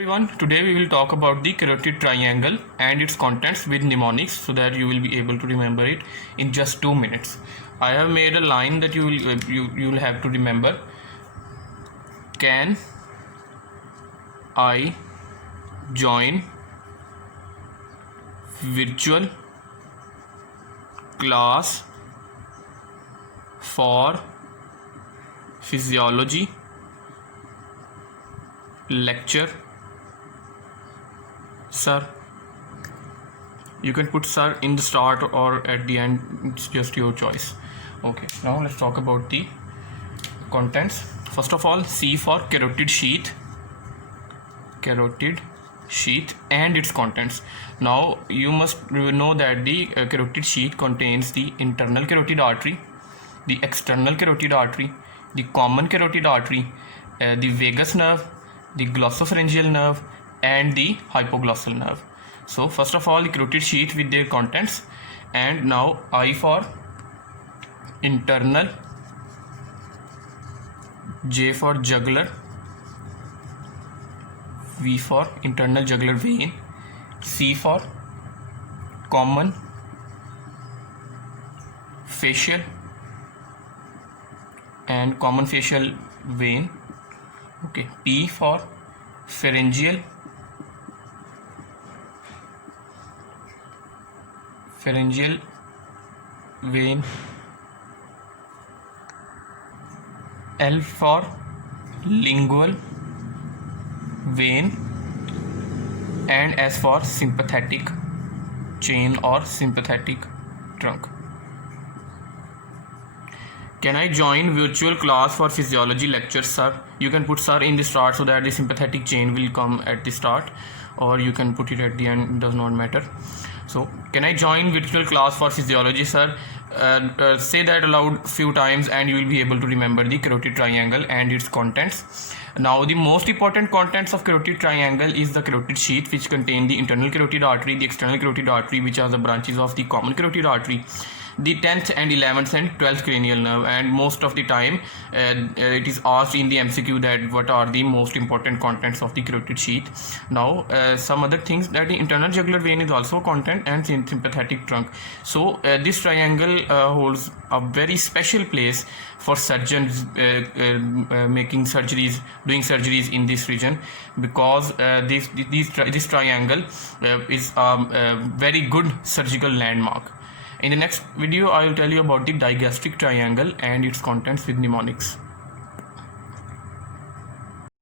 Everyone, today we will talk about the carotid triangle and its contents with mnemonics so that you will be able to remember it in just 2 minutes. I have made a line that you will have to remember. Can I join virtual class for physiology lecture, sir? You can put sir in the start or at the end, it's just your choice. Okay, now let's talk about the contents. First of all, C for carotid sheath and its contents. Now you must know that the carotid sheath contains the internal carotid artery, the external carotid artery, the common carotid artery, the vagus nerve, the glossopharyngeal nerve, and the hypoglossal nerve. So first of all, the carotid sheath with their contents. And now I for internal, J for jugular, V for internal jugular vein, C for common facial and common facial vein. Okay, P for pharyngeal vein, L for lingual vein, and S for sympathetic chain or sympathetic trunk. Can I join virtual class for physiology lecture, sir? You can put sir in the start so that the sympathetic chain will come at the start, or you can put it at the end, it does not matter. So, can I join virtual class for physiology, sir? Say that aloud few times and you will be able to remember the carotid triangle and its contents. Now, the most important contents of carotid triangle is the carotid sheath, which contain the internal carotid artery, the external carotid artery, which are the branches of the common carotid artery, the 10th and 11th and 12th cranial nerve. And most of the time it is asked in the MCQ that what are the most important contents of the carotid sheath. Now some other things, that the internal jugular vein is also content and sympathetic trunk. So this triangle holds a very special place for surgeons making surgeries, doing surgeries in this region, because this triangle is a very good surgical landmark. In the next video, I will tell you about the digastric triangle and its contents with mnemonics.